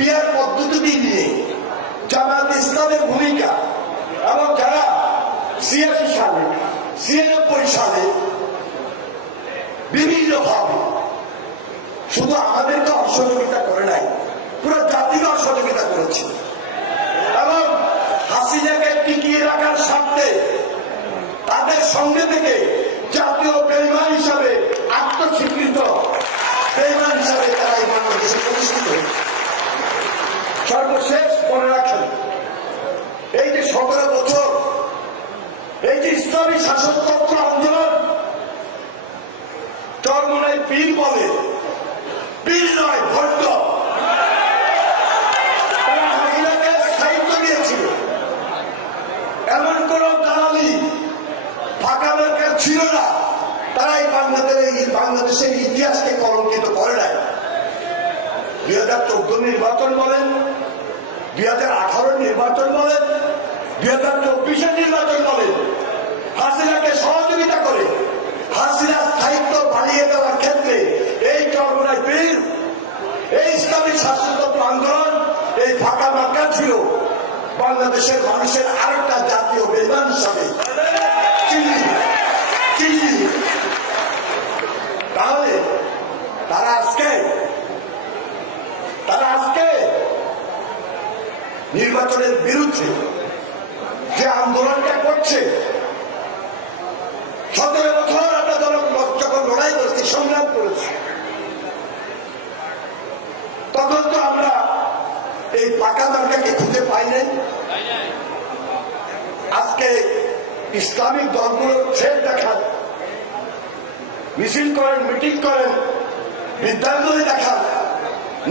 Peer পদ্ধতি নিয়ে জামাত ইসলামের ভূমিকা এবং যারা ৮৬ সালে ৯৬ সালে বিভিন্নভাবে শুধু আমাদেরকে অসহযোগিতা করে নাই, পুরো জাতিকে অসহযোগিতা করেছে এবং হাসিনাকে টিকিয়ে রাখার স্বার্থে তাদের সঙ্গে থেকে জাতীয় বেঈমান হিসাবে আত্মস্বীকৃত বেঈমান হিসাবে তারা এই বাংলাদেশে প্রতিষ্ঠিত হয়েছে। সর্বশেষ মনে রাখেন, এই যে ১৭ বছর এই যে ইসলামী শাসনতন্ত্র আন্দোলন, চরমনাই পীর বলে, পীর নয় ভণ্ড, তারা হাসিনাকে স্থায়িত্ব দিয়েছিল। এমন কোন দালালি ফাঁকা মার্কার ছিল না, তারা এই বাংলাদেশের ইতিহাসকে কলঙ্কিত করে নাই। ২০১৪ নির্বাচন বলেন, ২০১৮ নির্বাচন বলেন, ২০২৪ নির্বাচন বলেন, হাসিনাকে সহযোগিতা করে হাসিনার স্থায়িত্ব বাড়িয়ে দেওয়ার ক্ষেত্রে এই চরমনাই পীর, এই ইসলামী শাসনতন্ত্র আন্দোলন, এই ফাঁকা মার্কা ছিল বাংলাদেশের মানুষের আরেকটা জাতীয় বেঈমান হিসাবে। তাহলে তারা আজকে নির্বাচনের বিরুদ্ধে যে আন্দোলনটা করছে, ১৭ বছর আমরা যখন লড়াই করছি, সংগ্রাম করেছি, তখন তো আমরা এই পাকা মার্কাকে খুঁজে পাই নাই। আজকে ইসলামিক দলগুলোর ছেদ দেখান, মিছিল করেন, মিটিং করেন, বিদ্যালয় দেখান,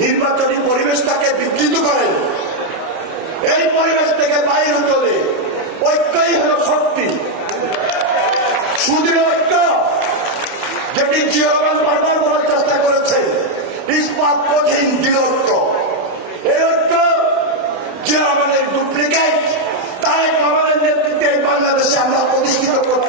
নির্বাচনী পরিবেশটাকে বিকৃত করেন। এই পরিবেশ থেকে বাইরে হতে হলে ঐক্যই হল শক্তি, সুদৃঢ় ঐক্য, যেটি জিয়া রহমান বারবার বলার চেষ্টা করেছে, ইস্পাত কঠিন দৃঢ়। এই ঐক্য জিয়া রহমানের ডুপ্লিকেট, তারেক রহমানের নেতৃত্বে বাংলাদেশে আমরা প্রতিষ্ঠিত করতে